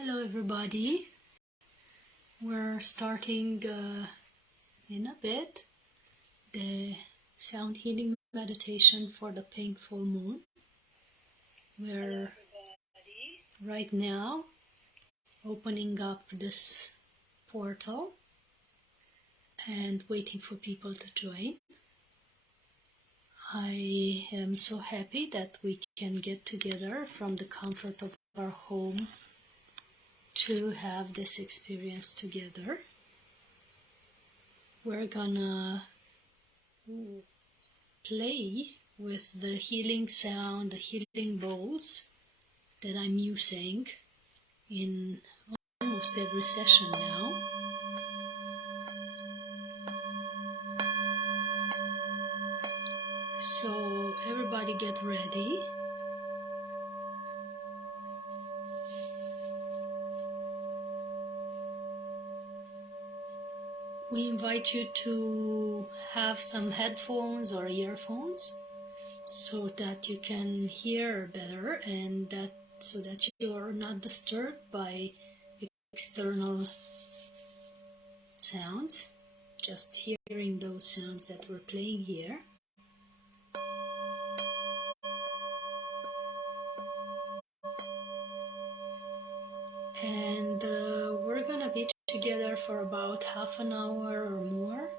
Hello everybody, we're starting in a bit the sound healing meditation for the pink full moon. We're right now opening up this portal and waiting for people to join. I am so happy that we can get together from the comfort of our home to have this experience together. We're gonna play with the healing sound, the healing bowls that I'm using in almost every session now. So everybody get ready. We invite you to have some headphones or earphones so that you can hear better and so that you are not disturbed by external sounds. Just hearing those sounds that we're playing here. And we're gonna be together for about half an hour or more.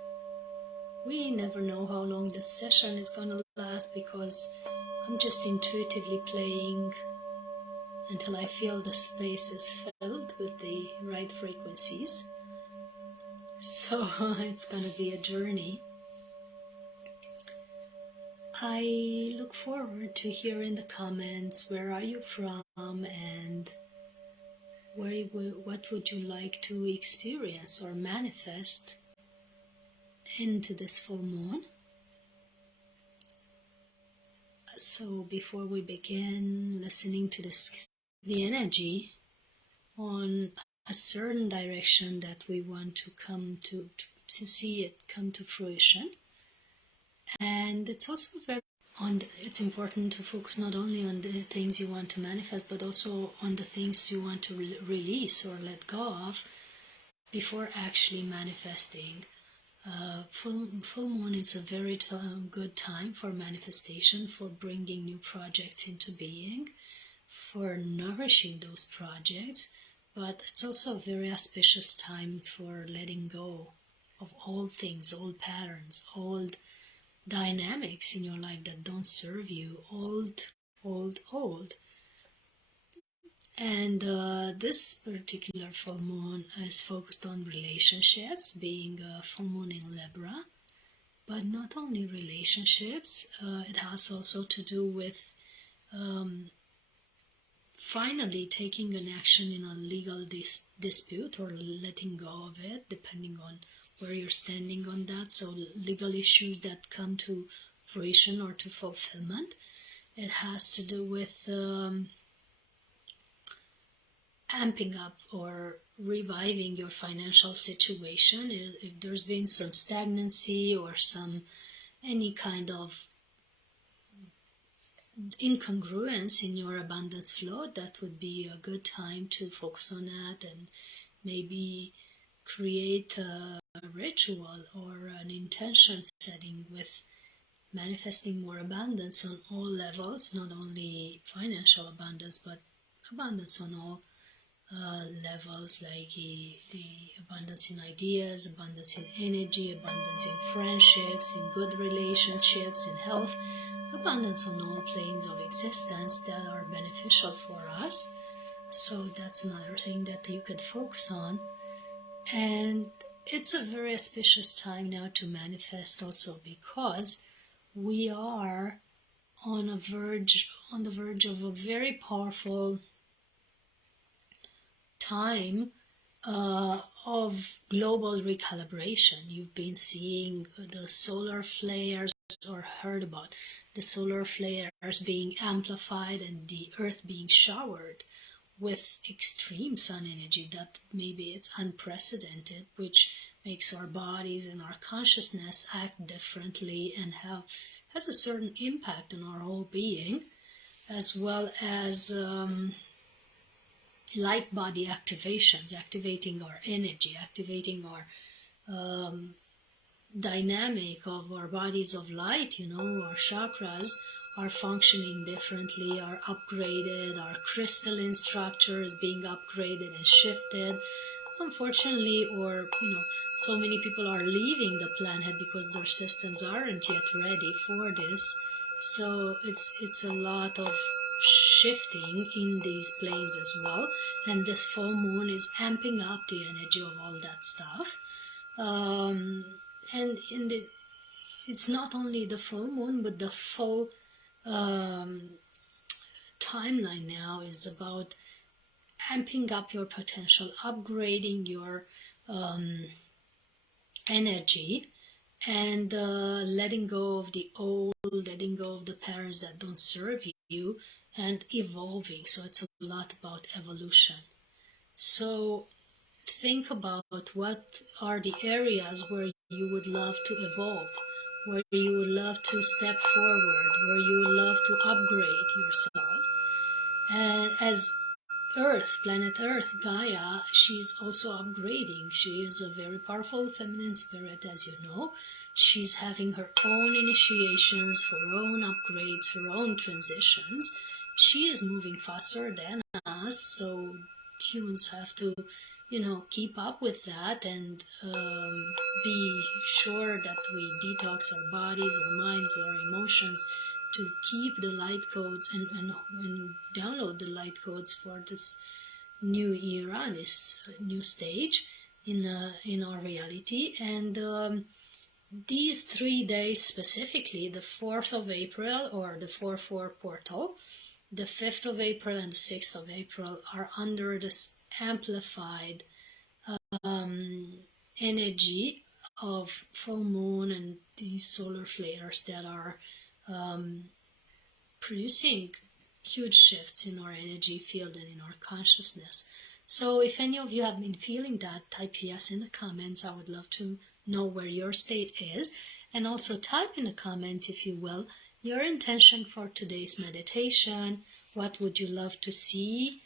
We never know how long this session is gonna last because I'm just intuitively playing until I feel the space is filled with the right frequencies. So it's gonna be a journey. I look forward to hearing the comments. Where are you from, and what would you like to experience or manifest into this full moon? So before we begin listening to the energy on a certain direction that we want to come to see it come to fruition, and it's also it's important to focus not only on the things you want to manifest, but also on the things you want to release or let go of before actually manifesting. Full moon is a very good time for manifestation, for bringing new projects into being, for nourishing those projects, but it's also a very auspicious time for letting go of old things, old patterns, old dynamics in your life that don't serve you. Old. And this particular full moon is focused on relationships, being a full moon in Libra. But not only relationships, it has also to do with finally taking an action in a legal dispute or letting go of it, depending on where you're standing on that. So legal issues that come to fruition or to fulfillment. It has to do with amping up or reviving your financial situation. If there's been some stagnancy or any kind of incongruence in your abundance flow, that would be a good time to focus on that and maybe create a ritual or an intention setting with manifesting more abundance on all levels, not only financial abundance, but abundance on all levels, like the abundance in ideas, abundance in energy, abundance in friendships, in good relationships, in health, abundance on all planes of existence that are beneficial for us. So that's another thing that you could focus on. And it's a very auspicious time now to manifest also, because we are on the verge of a very powerful time of global recalibration. You've been seeing the solar flares or heard about the solar flares being amplified and the earth being showered with extreme sun energy that maybe it's unprecedented, which makes our bodies and our consciousness act differently and has a certain impact on our whole being, as well as light body activations, activating our energy, activating our dynamic of our bodies of light. Our chakras are functioning differently, are upgraded, our crystalline structure is being upgraded and shifted. Unfortunately, or so many people are leaving the planet because their systems aren't yet ready for this. So it's a lot of shifting in these planes as well, and this full moon is amping up the energy of all that stuff. And it's not only the full moon, but the full timeline now is about amping up your potential, upgrading your energy, and letting go of the old, letting go of the patterns that don't serve you, and evolving. So it's a lot about evolution. So think about what are the areas where you would love to evolve, where you would love to step forward, where you would love to upgrade yourself. And as Earth, planet Earth, Gaia, she's also upgrading. She is a very powerful feminine spirit, as you know. She's having her own initiations, her own upgrades, her own transitions. She is moving faster than us, so humans have to, keep up with that, and be sure that we detox our bodies, our minds, our emotions, to keep the light codes, and download the light codes for this new era, this new stage in our reality. And these 3 days specifically, the 4th of April, or the 4-4 portal, the 5th of April and the 6th of April, are under this amplified energy of full moon and these solar flares that are producing huge shifts in our energy field and in our consciousness. So if any of you have been feeling that, type yes in the comments. I would love to know where your state is. And also type in the comments, if you will, your intention for today's meditation. What would you love to see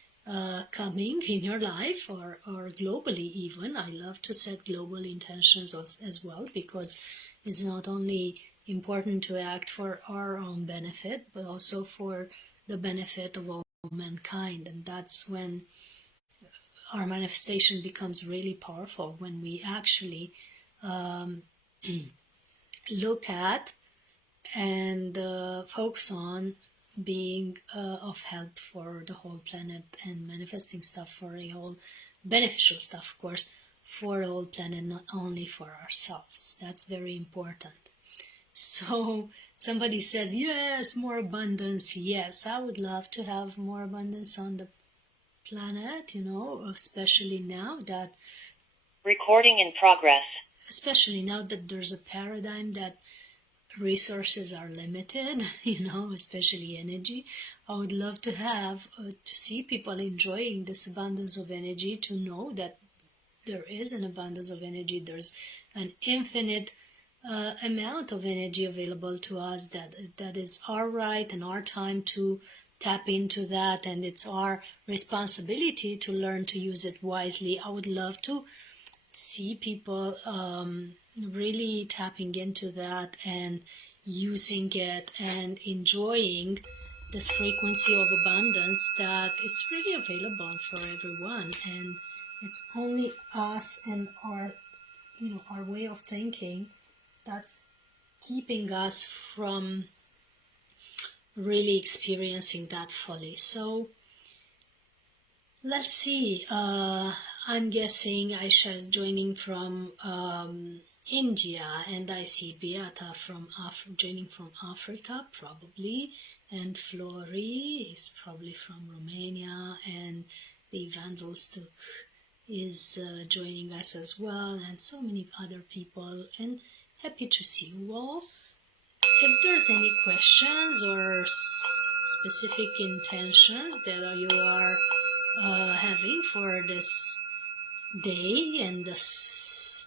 coming in your life, or globally even? I love to set global intentions as well, because it's not only important to act for our own benefit, but also for the benefit of all mankind. And that's when our manifestation becomes really powerful, when we actually look at and focus on being of help for the whole planet, and manifesting stuff for a whole beneficial stuff, of course, for the whole planet, not only for ourselves. That's very important. So somebody says, yes, more abundance. Yes, I would love to have more abundance on the planet, especially now that recording in progress, especially now that there's a paradigm that resources are limited, especially energy. I would love to have to see people enjoying this abundance of energy, to know that there is an abundance of energy. There's an infinite amount of energy available to us, that is our right and our time to tap into that, and it's our responsibility to learn to use it wisely. I would love to see people really tapping into that and using it and enjoying this frequency of abundance that is really available for everyone. And it's only us and our way of thinking that's keeping us from really experiencing that fully. So let's see. I'm guessing Aisha is joining from India, and I see Beata from joining from Africa, probably, and Flori is probably from Romania, and the Vandalstuk is joining us as well, and so many other people, and happy to see you all. If there's any questions or specific intentions that you are having for this day and this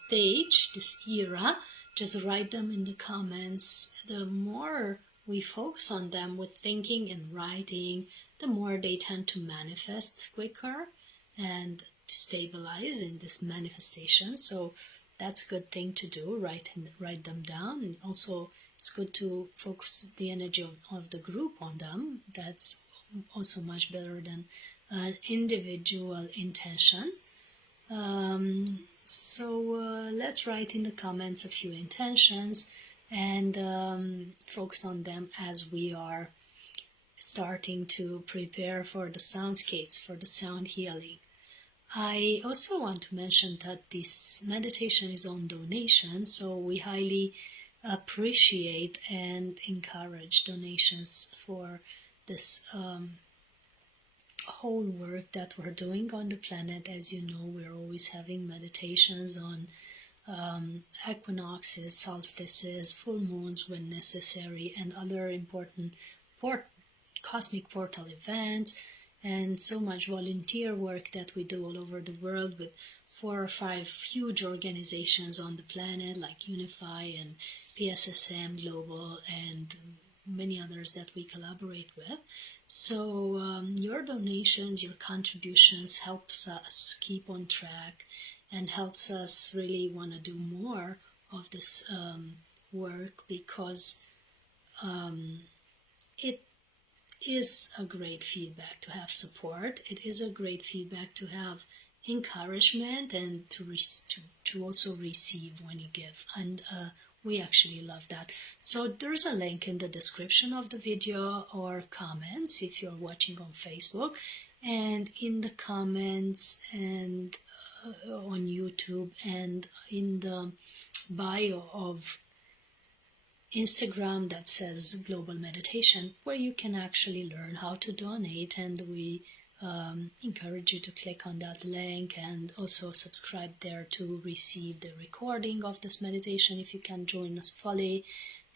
stage, this era, just write them in the comments. The more we focus on them with thinking and writing, the more they tend to manifest quicker. and stabilize in this manifestation. So that's a good thing to do. Write them down. And also, it's good to focus the energy of the group on them. That's also much better than an individual intention. So let's write in the comments a few intentions and focus on them as we are starting to prepare for the soundscapes, for the sound healing. I also want to mention that this meditation is on donation, so we highly appreciate and encourage donations for this whole work that we're doing on the planet. As you know, we're always having meditations on equinoxes, solstices, full moons when necessary, and other important cosmic portal events, and so much volunteer work that we do all over the world with 4 or 5 huge organizations on the planet like Unify and PSSM Global and many others that we collaborate with. So your donations, your contributions helps us keep on track and helps us really want to do more of this work, because it is a great feedback to have support. It is a great feedback to have encouragement and to also receive when you give. And we actually love that. So there's a link in the description of the video or comments if you're watching on Facebook, and in the comments and on YouTube, and in the bio of Instagram that says Global Meditation, where you can actually learn how to donate. And we encourage you to click on that link and also subscribe there to receive the recording of this meditation if you can join us fully.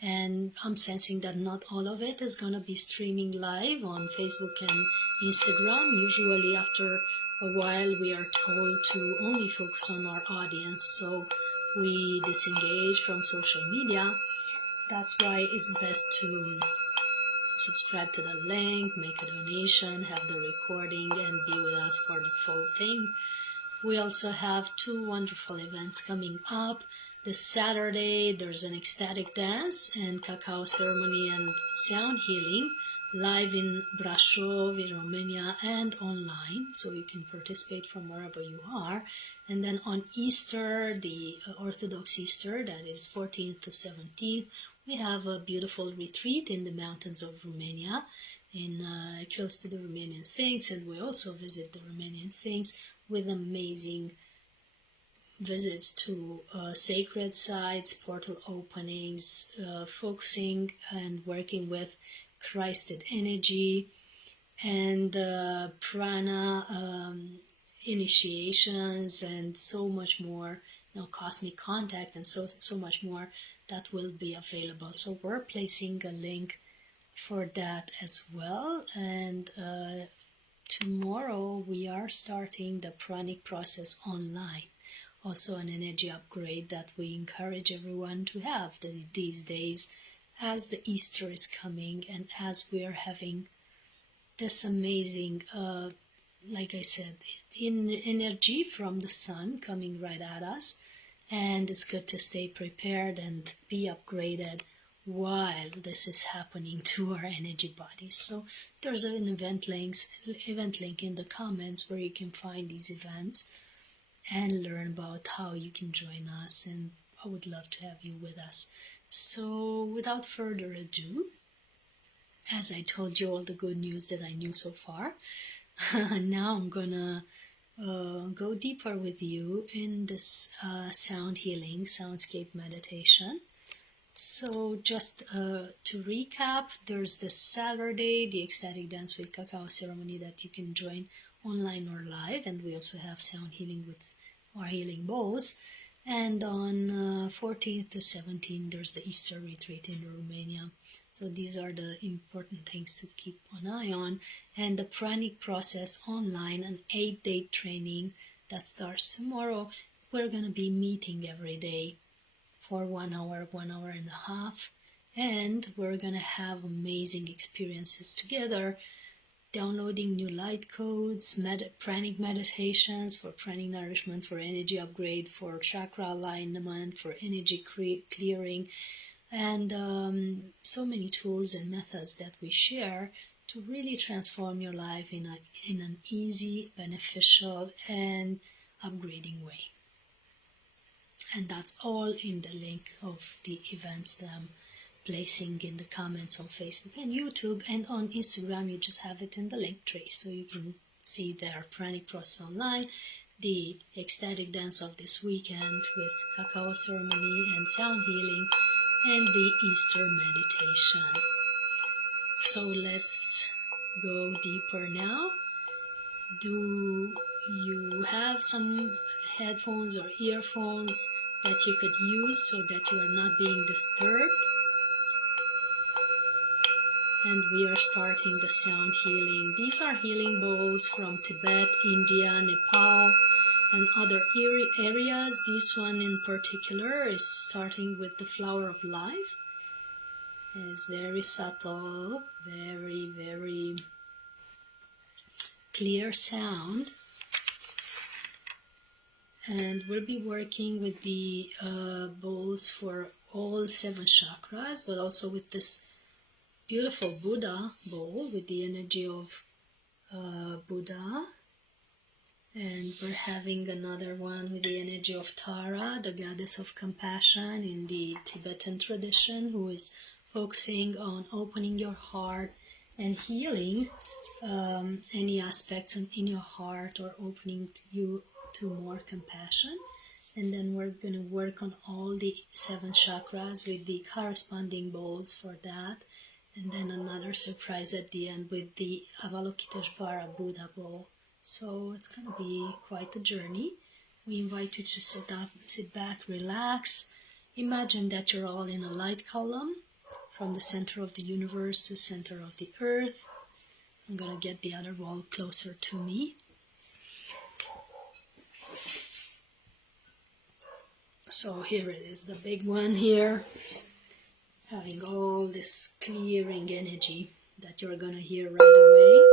And I'm sensing that not all of it is going to be streaming live on Facebook and Instagram. Usually after a while we are told to only focus on our audience, so we disengage from social media. That's why it's best to subscribe to the link, make a donation, have the recording, and be with us for the full thing. We also have 2 wonderful events coming up. This Saturday, there's an ecstatic dance and cacao ceremony and sound healing live in Brașov, in Romania, and online, so you can participate from wherever you are. And then on Easter, the Orthodox Easter, that is 14th to 17th, we have a beautiful retreat in the mountains of Romania, in close to the Romanian Sphinx, and we also visit the Romanian Sphinx with amazing visits to sacred sites, portal openings, focusing and working with Christed energy, and prana initiations, and so much more, cosmic contact, and so much more that will be available. So we're placing a link for that as well. And tomorrow we are starting the pranic process online, also an energy upgrade that we encourage everyone to have these days as the Easter is coming, and as we are having this amazing, like I said, in energy from the sun coming right at us. And it's good to stay prepared and be upgraded while this is happening to our energy bodies. So there's an event link in the comments where you can find these events and learn about how you can join us, and I would love to have you with us. So without further ado, as I told you all the good news that I knew so far, now I'm gonna go deeper with you in this sound healing, soundscape meditation. So just to recap, there's this Saturday, the ecstatic dance with cacao ceremony that you can join online or live, and we also have sound healing with our healing bowls. And on 14th to 17th, there's the Easter retreat in Romania. So these are the important things to keep an eye on. And the pranic process online, an 8-day training that starts tomorrow. We're going to be meeting every day for 1 hour, 1 hour and a half. And we're going to have amazing experiences together downloading new light codes, pranic meditations for pranic nourishment, for energy upgrade, for chakra alignment, for energy clearing, and so many tools and methods that we share to really transform your life in an easy, beneficial, and upgrading way. And that's all in the link of the events that I'm placing in the comments on Facebook and YouTube, and on Instagram you just have it in the link tree, so you can see their pranic process online, the ecstatic dance of this weekend with cacao ceremony and sound healing, and the Easter meditation. So let's go deeper now. Do you have some headphones or earphones that you could use so that you are not being disturbed? And we are starting the sound healing. These are healing bowls from Tibet, India, Nepal, and other areas. This one in particular is starting with the flower of life. It's very subtle, very, very clear sound. And we'll be working with the bowls for all 7 chakras, but also with this beautiful Buddha bowl with the energy of Buddha. And we're having another one with the energy of Tara, the goddess of compassion in the Tibetan tradition, who is focusing on opening your heart and healing any aspects in your heart, or opening you to more compassion. And then we're going to work on all the 7 chakras with the corresponding bowls for that. And then another surprise at the end with the Avalokiteshvara Buddha bowl. So it's going to be quite a journey. We invite you to sit back, relax. Imagine that you're all in a light column from the center of the universe to the center of the earth. I'm going to get the other wall closer to me. So here it is, the big one here, having all this clearing energy that you're going to hear right away.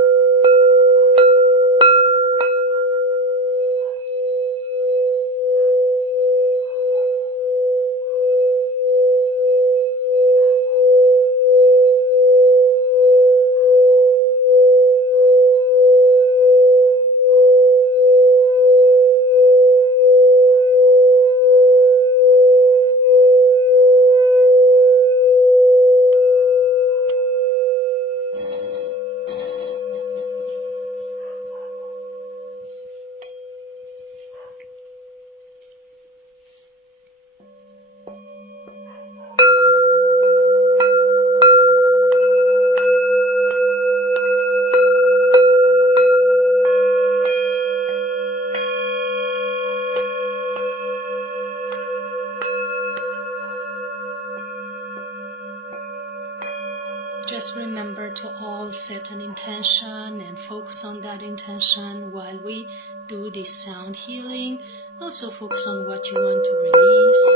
Just remember to all set an intention and focus on that intention while we do this sound healing. Also focus on what you want to release.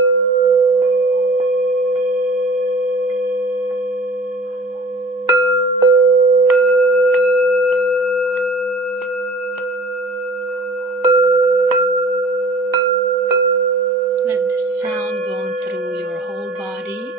Let the sound go through your whole body.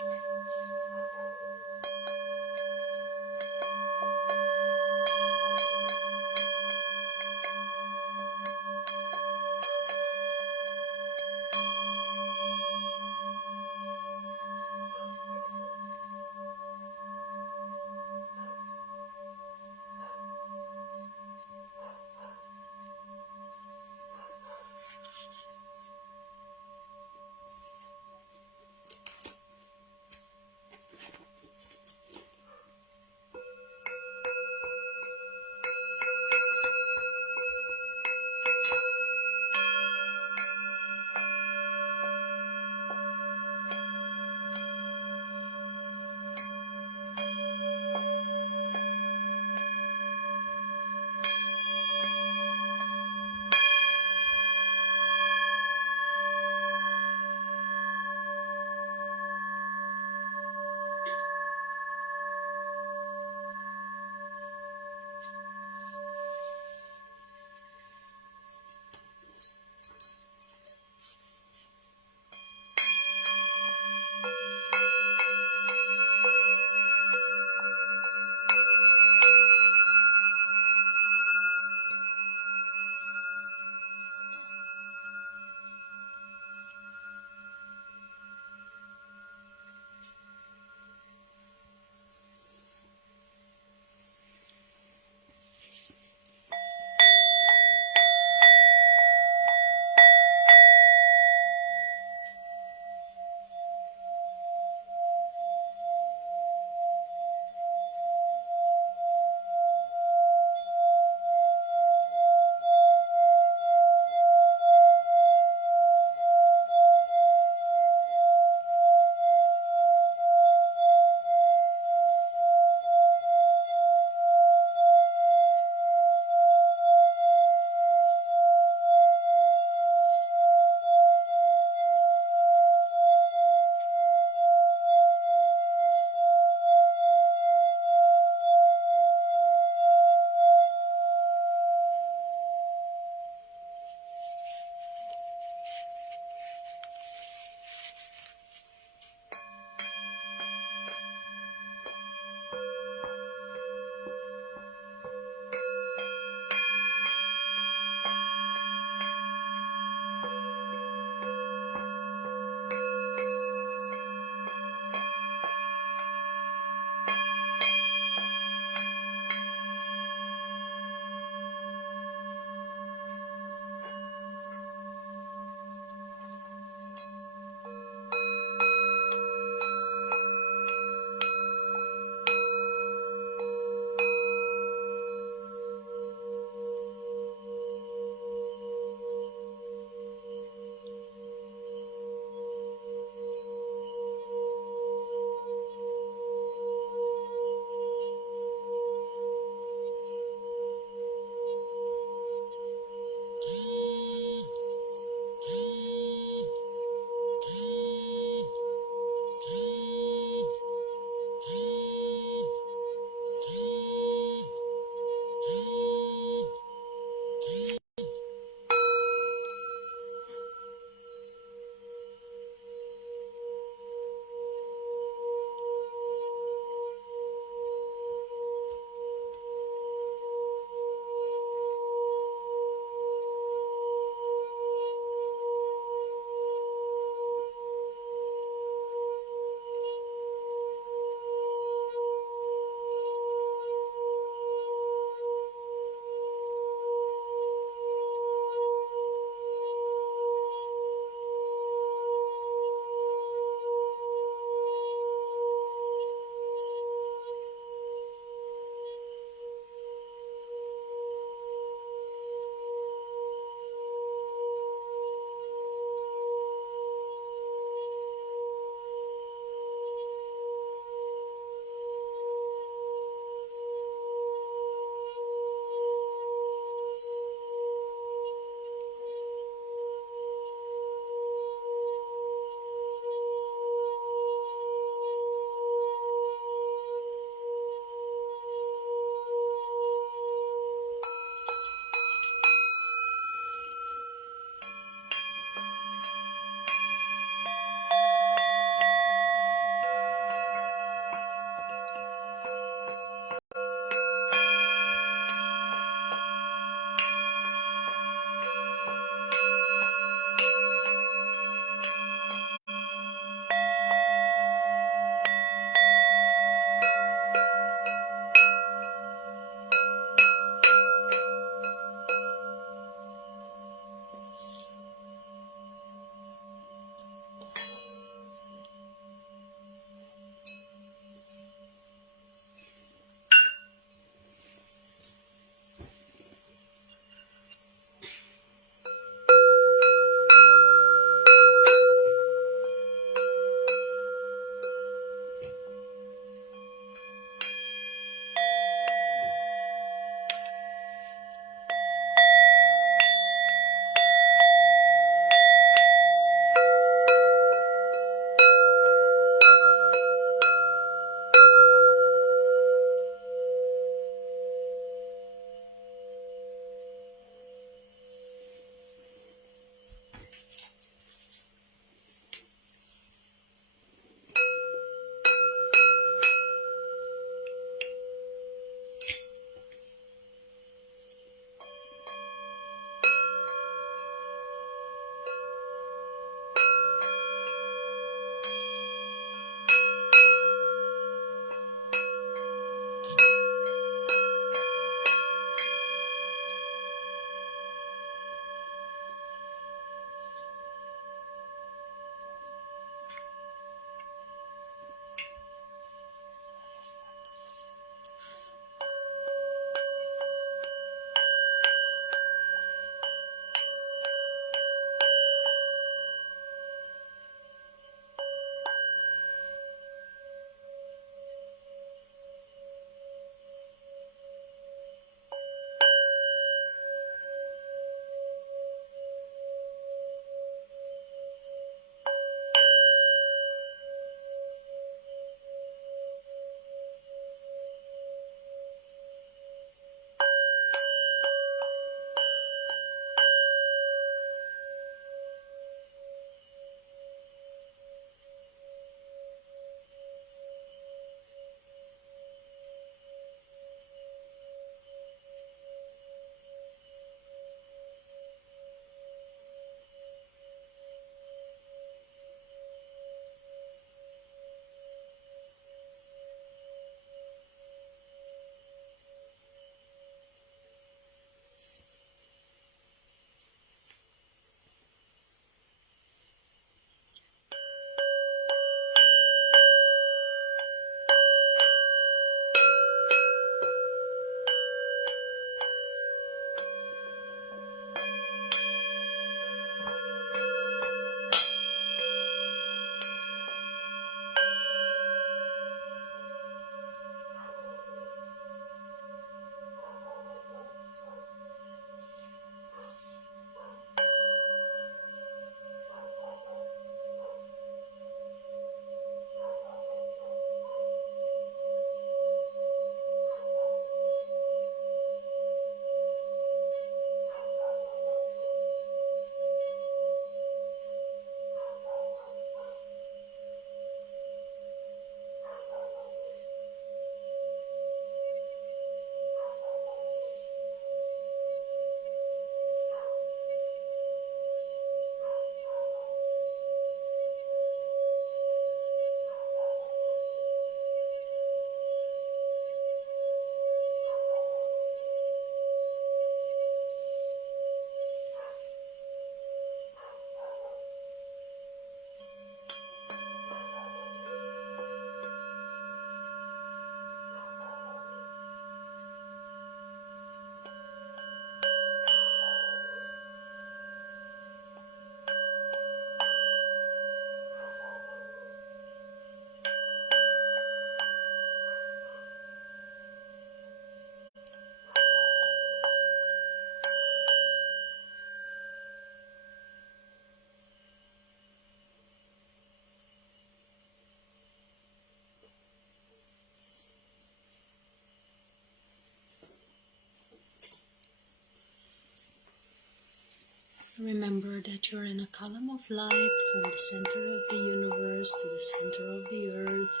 Remember that you're in a column of light from the center of the universe to the center of the earth.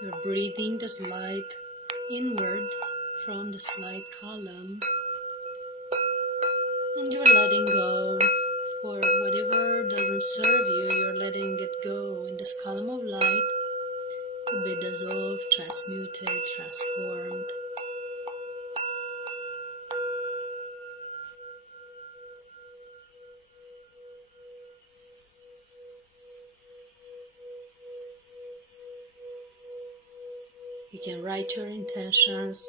You're breathing this light inward from this light column, and you're letting go for whatever doesn't serve you. You're letting it go in this column of light to be dissolved, transmuted, transformed. You can write your intentions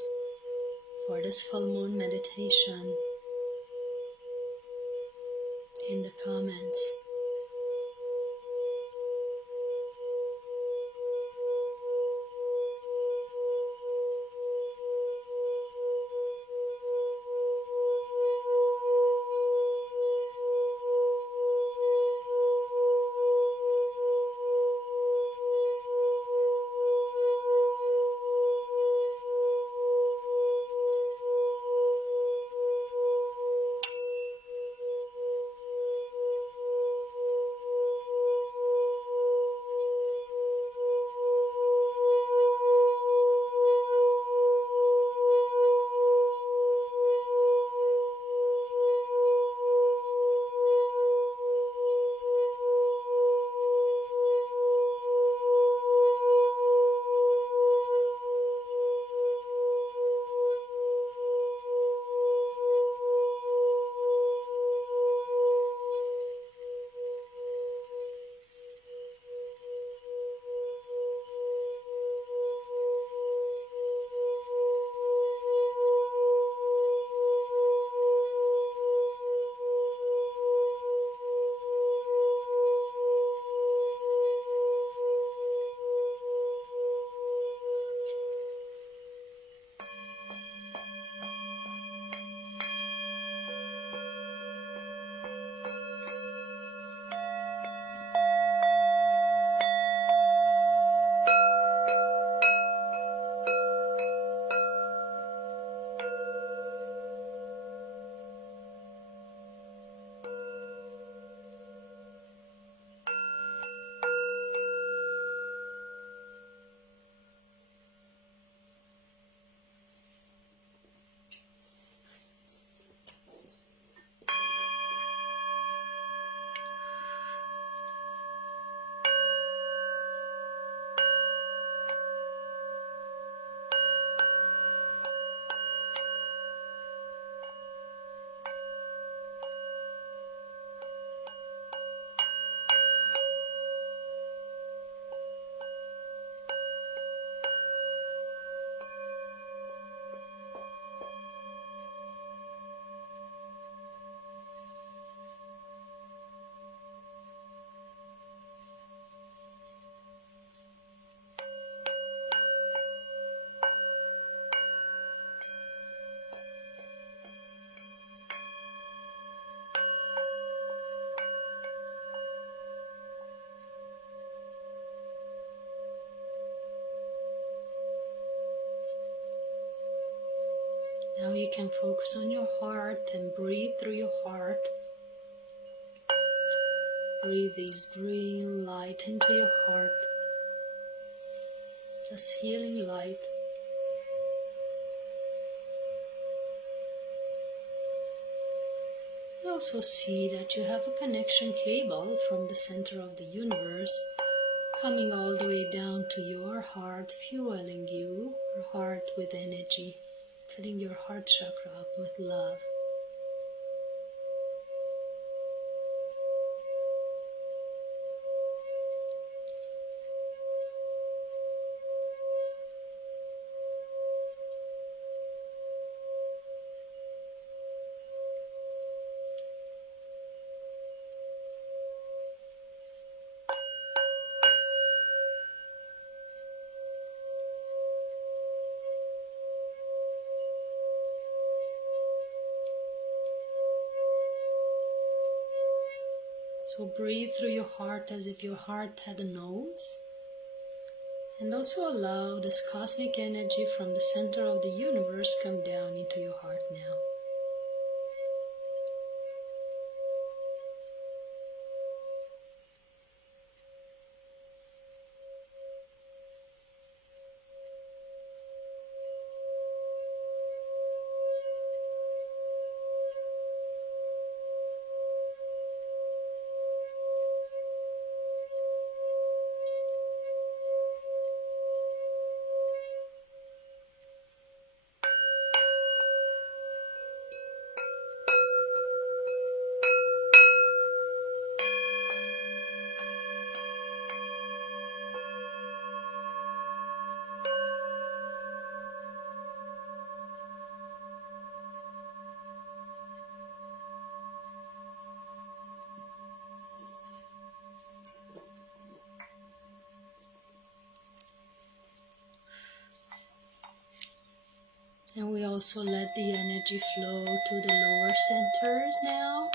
for this full moon meditation in the comments. Now you can focus on your heart and breathe through your heart. Breathe this green light into your heart, this healing light. You also see that you have a connection cable from the center of the universe coming all the way down to your heart, fueling your heart with energy, filling your heart chakra up with love. So breathe through your heart as if your heart had a nose. And also allow this cosmic energy from the center of the universe come down into your heart now. And we also let the energy flow to the lower centers now.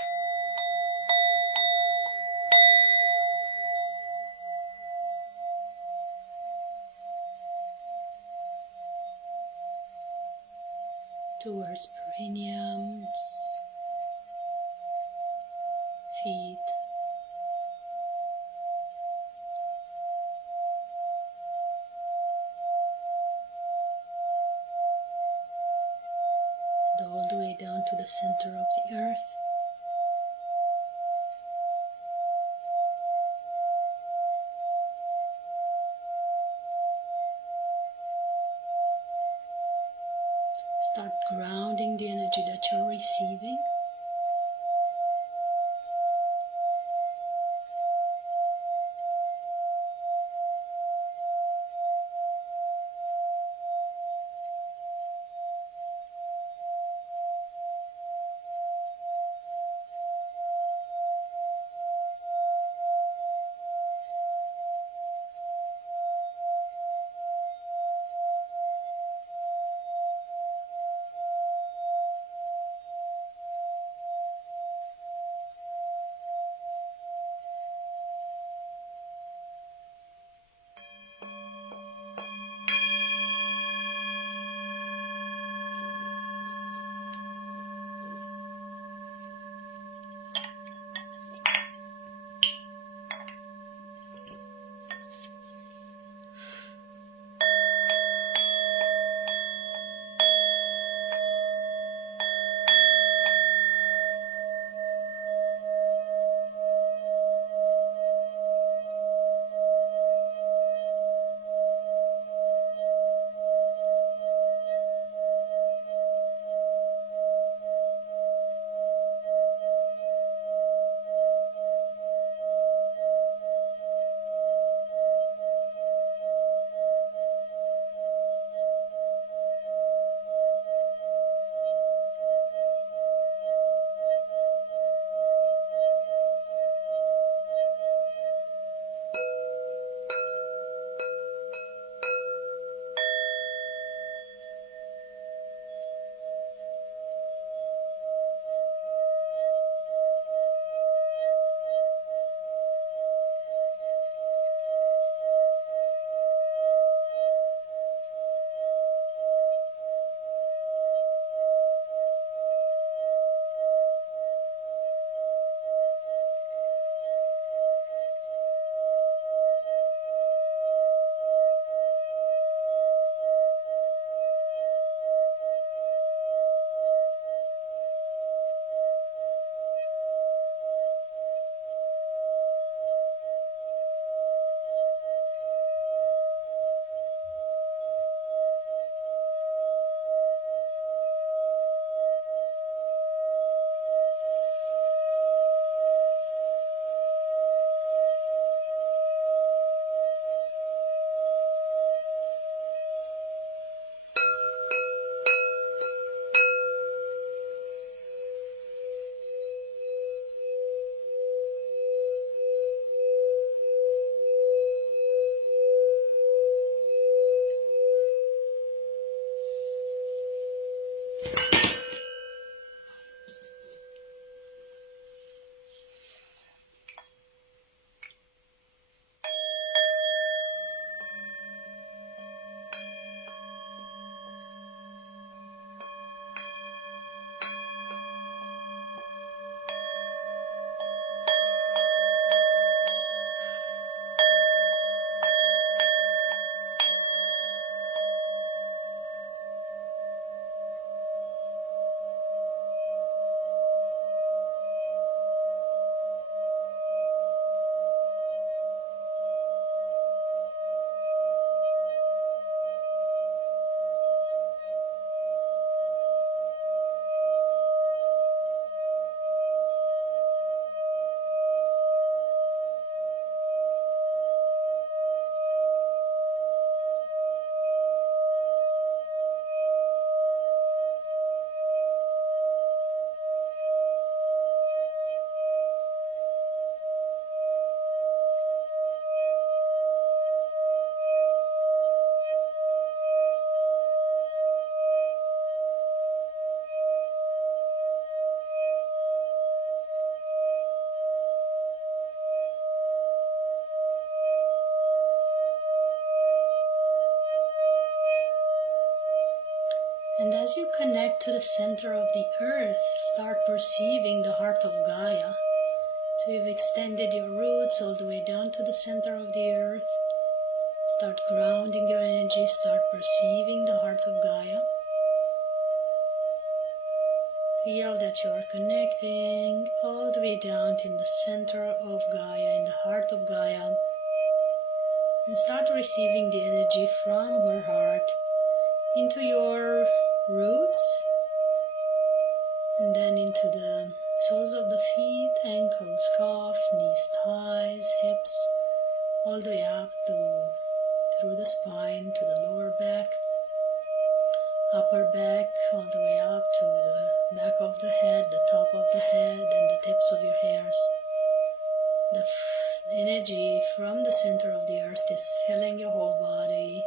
Towards perineums, feet, and all the way down to the center of the earth. Start grounding the energy that you're receiving. And as you connect to the center of the earth, start perceiving the heart of Gaia. So you've extended your roots all the way down to the center of the earth. Start grounding your energy, start perceiving the heart of Gaia. Feel that you are connecting all the way down in the center of Gaia, in the heart of Gaia. And start receiving the energy from her heart into your roots, and then into the soles of the feet, ankles, calves, knees, thighs, hips, all the way up through the spine to the lower back, upper back, all the way up to the back of the head, the top of the head, and the tips of your hairs. The energy from the center of the earth is filling your whole body,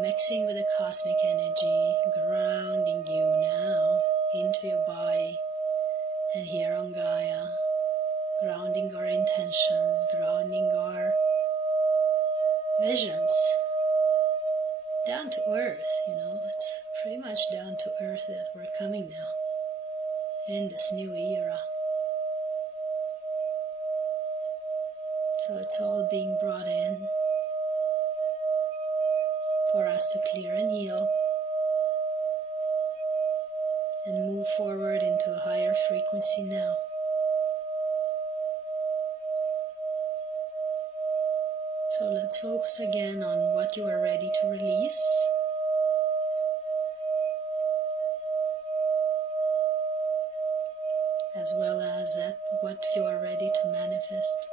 mixing with the cosmic energy, grounding you now into your body. And here on Gaia, grounding our intentions, grounding our visions down to earth. It's pretty much down to earth that we're coming now in this new era. So it's all being brought in for us to clear and heal and move forward into a higher frequency now. So let's focus again on what you are ready to release. As well as at what you are ready to manifest.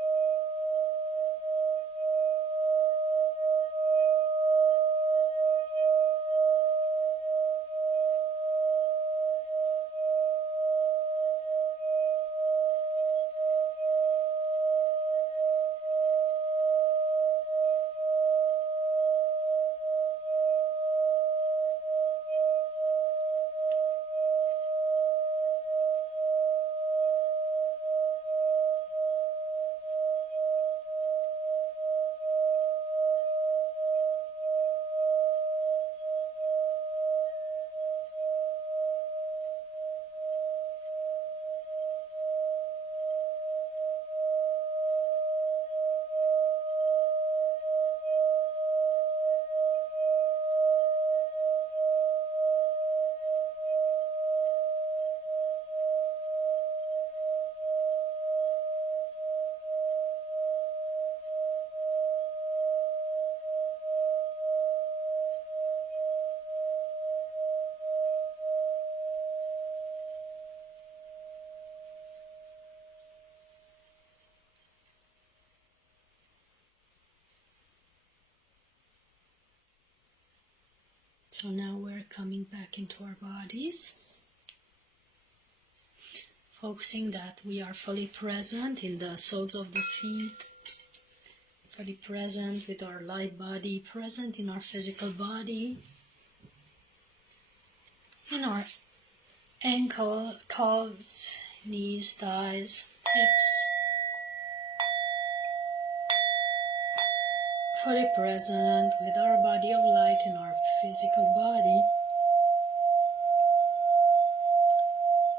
So now we're coming back into our bodies, focusing that we are fully present in the soles of the feet, fully present with our light body, present in our physical body, in our ankle, calves, knees, thighs, hips, fully present with our body of light in our physical body,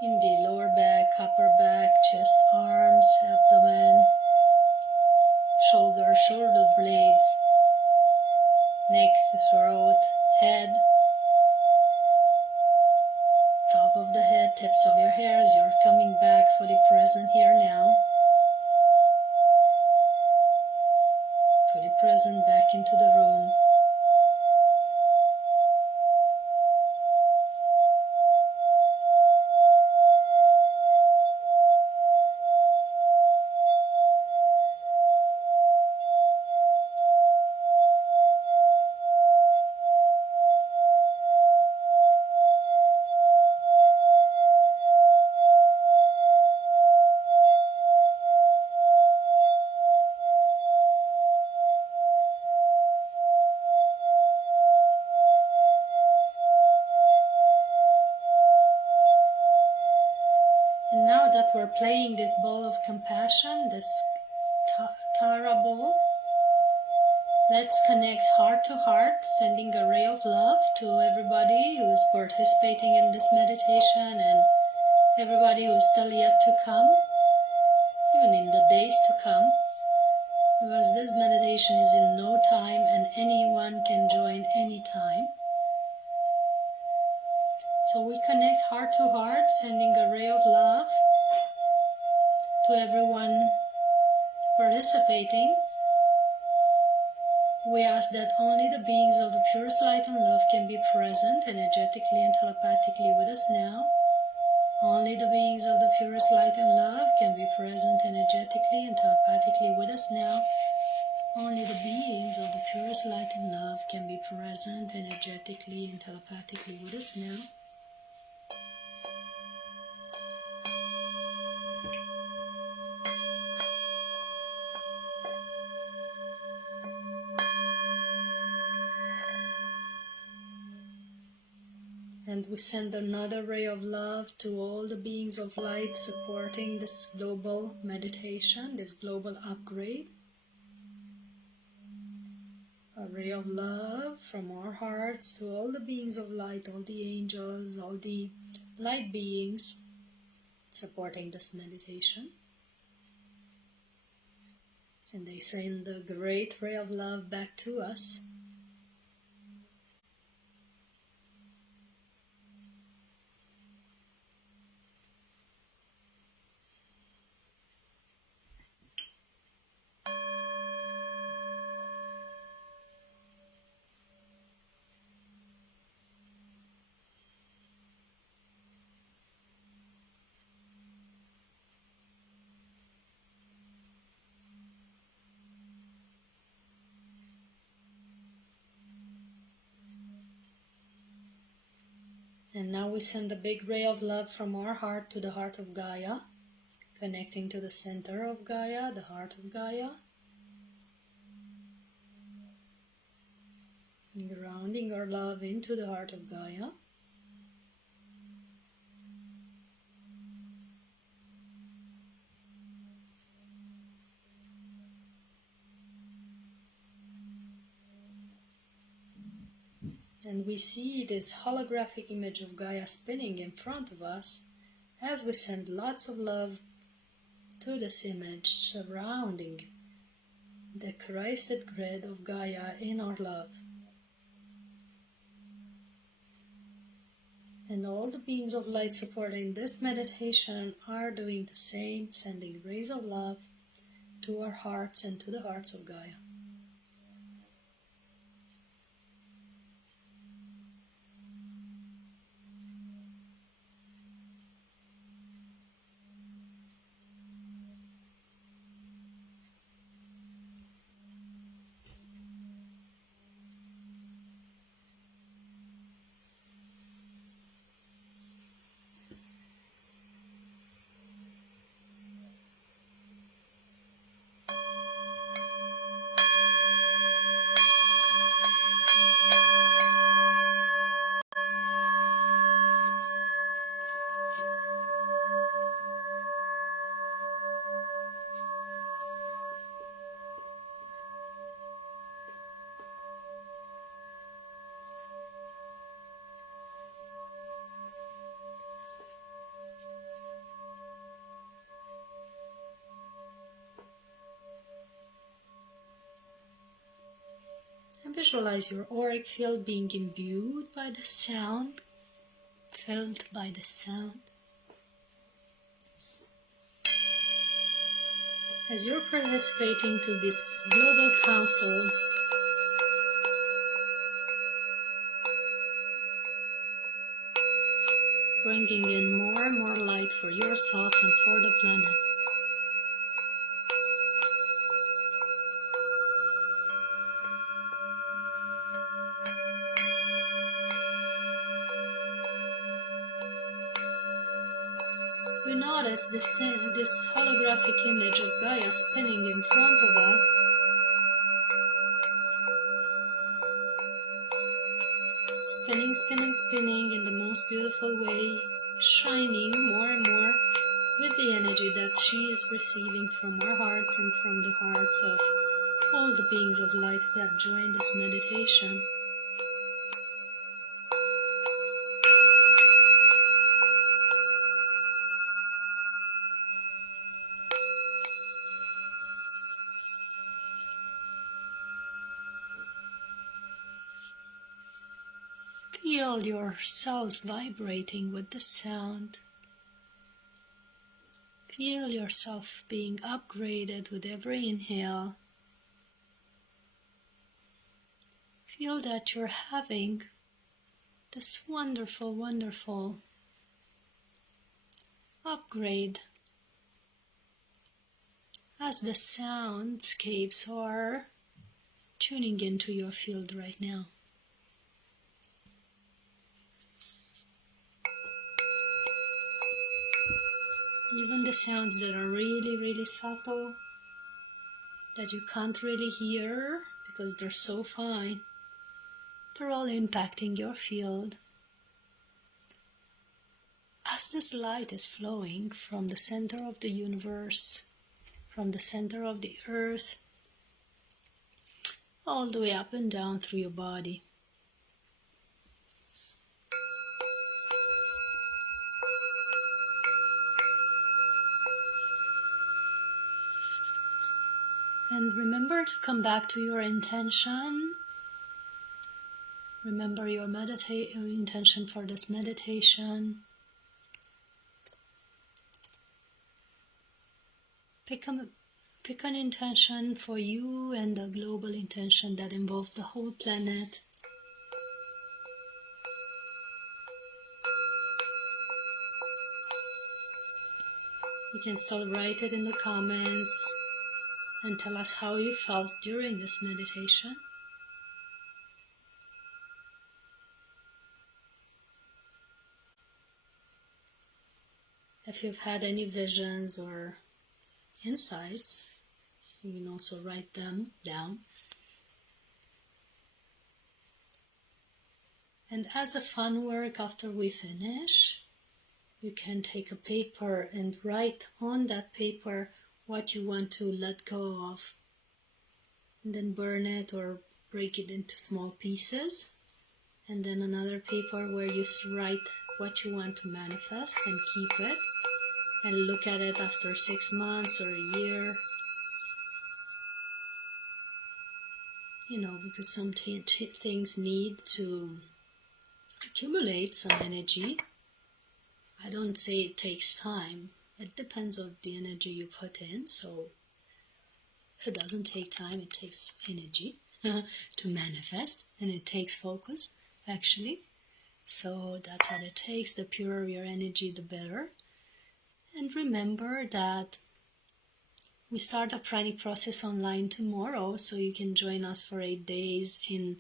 in the lower back, upper back, chest, arms, abdomen, shoulder blades, neck, throat, head, top of the head, tips of your hairs. You're coming back fully present here now. Fully present back into the room. And now that we're playing this ball of compassion, this Tara ball, let's connect heart to heart, sending a ray of love to everybody who is participating in this meditation and everybody who is still yet to come, even in the days to come, because this meditation is in no time and anyone can join anytime. So we connect heart to heart, sending a ray of love to everyone participating. We ask that only the beings of the purest light and love can be present energetically and telepathically with us now. Only the beings of the purest light and love can be present energetically and telepathically with us now. Only the beings of the purest light and love can be present energetically and telepathically with us now. And we send another ray of love to all the beings of light supporting this global meditation, this global upgrade. A ray of love from our hearts to all the beings of light, all the angels, all the light beings supporting this meditation. And they send the great ray of love back to us. And now we send a big ray of love from our heart to the heart of Gaia, connecting to the center of Gaia, the heart of Gaia, and grounding our love into the heart of Gaia. And we see this holographic image of Gaia spinning in front of us as we send lots of love to this image, surrounding the Christed grid of Gaia in our love. And all the beings of light supporting this meditation are doing the same, sending rays of love to our hearts and to the hearts of Gaia. And visualize your auric field being imbued by the sound, filled by the sound. As you're participating to this global council, bringing in more and more light for yourself and for the planet. We notice this holographic image of Gaia spinning in front of us, spinning, spinning, spinning in the most beautiful way, shining more and more with the energy that she is receiving from our hearts and from the hearts of all the beings of light who have joined this meditation. Feel your cells vibrating with the sound. Feel yourself being upgraded with every inhale. Feel that you're having this wonderful, wonderful upgrade as the soundscapes are tuning into your field right now. Even the sounds that are really, really subtle, that you can't really hear because they're so fine, they're all impacting your field. As this light is flowing from the center of the universe, from the center of the earth, all the way up and down through your body. And remember to come back to your intention. Remember your intention for this meditation. Pick an intention for you and a global intention that involves the whole planet. You can still write it in the comments and tell us how you felt during this meditation. If you've had any visions or insights, you can also write them down. And as a fun work after we finish, you can take a paper and write on that paper what you want to let go of, and then burn it or break it into small pieces. And then another paper where you write what you want to manifest and keep it, and look at it after 6 months or a year. Because some things need to accumulate some energy. I don't say it takes time. It depends on the energy you put in. So it doesn't take time. It takes energy to manifest, and it takes focus, actually. So that's what it takes. The purer your energy, the better. And remember that we start a pranic process online tomorrow, so you can join us for 8 days in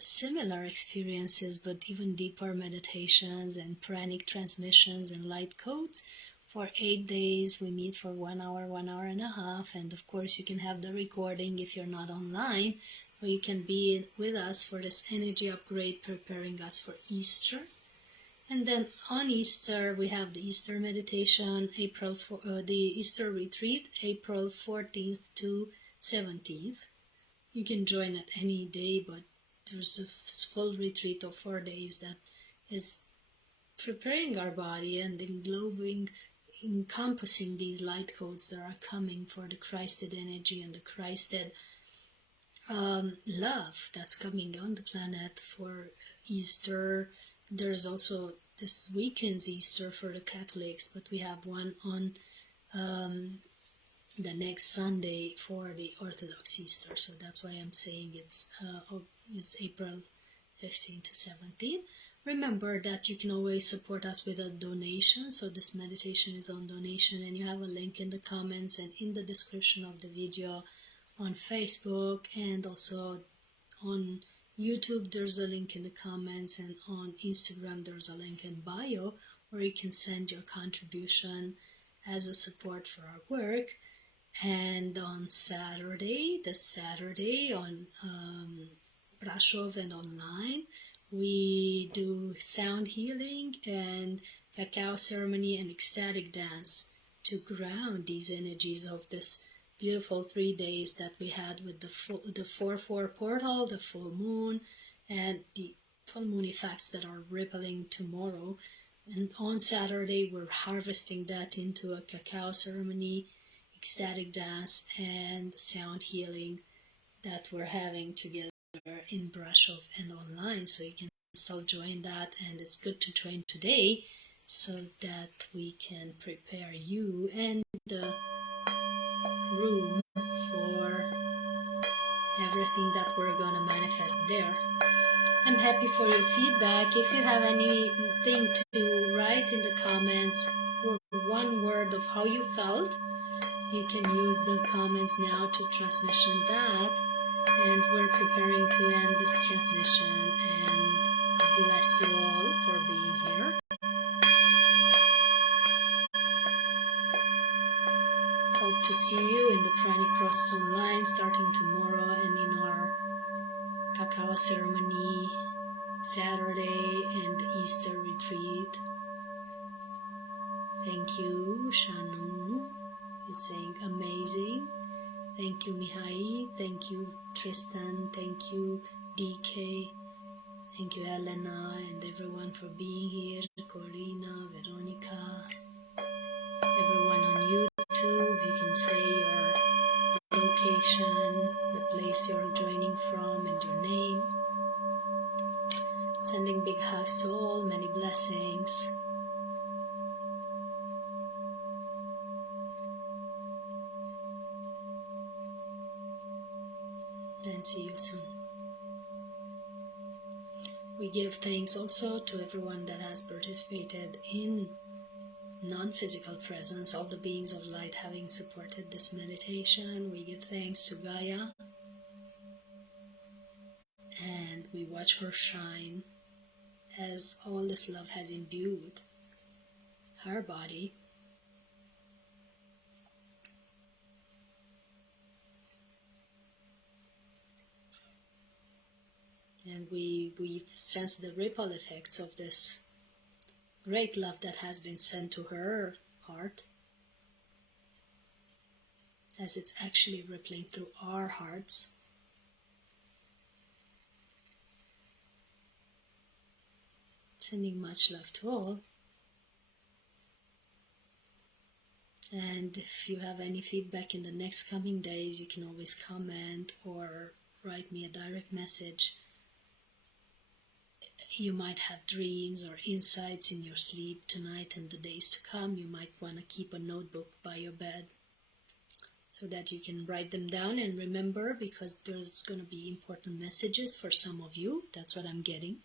similar experiences, but even deeper meditations and pranic transmissions and light codes. For 8 days, we meet for 1 hour, 1 hour and a half, and of course you can have the recording if you're not online, or you can be with us for this energy upgrade, preparing us for Easter. And then on Easter, we have the Easter meditation, the Easter retreat, April 14th to 17th. You can join at any day, but there's a full retreat of 4 days that is preparing our body and encompassing these light codes that are coming for the Christed energy and the Christed love that's coming on the planet for Easter. There's also this weekend's Easter for the Catholics, but we have one on the next Sunday for the Orthodox Easter. So that's why I'm saying it's April 15 to 17. Remember that you can always support us with a donation. So this meditation is on donation, and you have a link in the comments and in the description of the video on Facebook, and also on YouTube there's a link in the comments, and on Instagram there's a link in bio where you can send your contribution as a support for our work. And on this Saturday on Brasov and online, we do sound healing and cacao ceremony and ecstatic dance to ground these energies of this beautiful 3 days that we had with the 4-4 portal, the full moon, and the full moon effects that are rippling tomorrow. And on Saturday, we're harvesting that into a cacao ceremony, ecstatic dance, and sound healing that we're having together in Brasov and online. So you can still join that, and it's good to join today so that we can prepare you and the room for everything that we're gonna manifest there. I'm happy for your feedback. If you have anything to write in the comments or one word of how you felt, you can use the comments now to transmission that. And we're preparing to end this transmission, and bless you all for being here. Hope to see you in the Pranic Process online starting tomorrow, and in our cacao ceremony Saturday and the Easter retreat. Thank you, Shanu. You're saying amazing. Thank you, Mihai. Thank you, Tristan. Thank you, DK. Thank you, Elena, and everyone for being here. Corina, Veronica, everyone on YouTube. You can say your location, the place you're joining from, and your name. Sending big hugs to all, many blessings. And see you soon. We give thanks also to everyone that has participated in non-physical presence, all the beings of light having supported this meditation. We give thanks to Gaia, and we watch her shine as all this love has imbued her body. And we sense the ripple effects of this great love that has been sent to her heart, as it's actually rippling through our hearts. Sending much love to all. And if you have any feedback in the next coming days, you can always comment or write me a direct message. You might have dreams or insights in your sleep tonight and the days to come. You might want to keep a notebook by your bed so that you can write them down and remember, because there's going to be important messages for some of you. That's what I'm getting.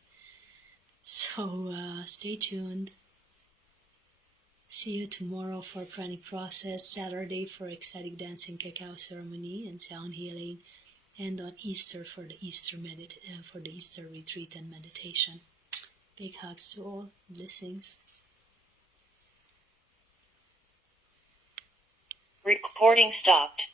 So stay tuned. See you tomorrow for Pranic Process, Saturday for ecstatic dancing, cacao ceremony, and sound healing, and on Easter for the Easter retreat and meditation. Big hugs to all. Blessings. Recording stopped.